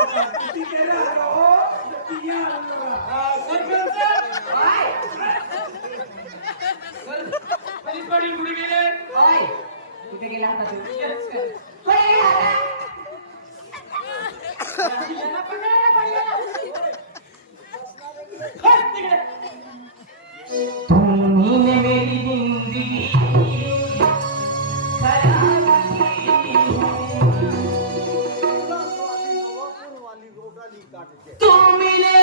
किती केलं हो किती सरपंच पोलीस पाटील कुठे गेले? ओय कुठे गेला होता तू? याला पकडायला पडलेला. खस तिकडे. तुम्ही ने मेरी जिंदगी खराब की। तुम्ही ने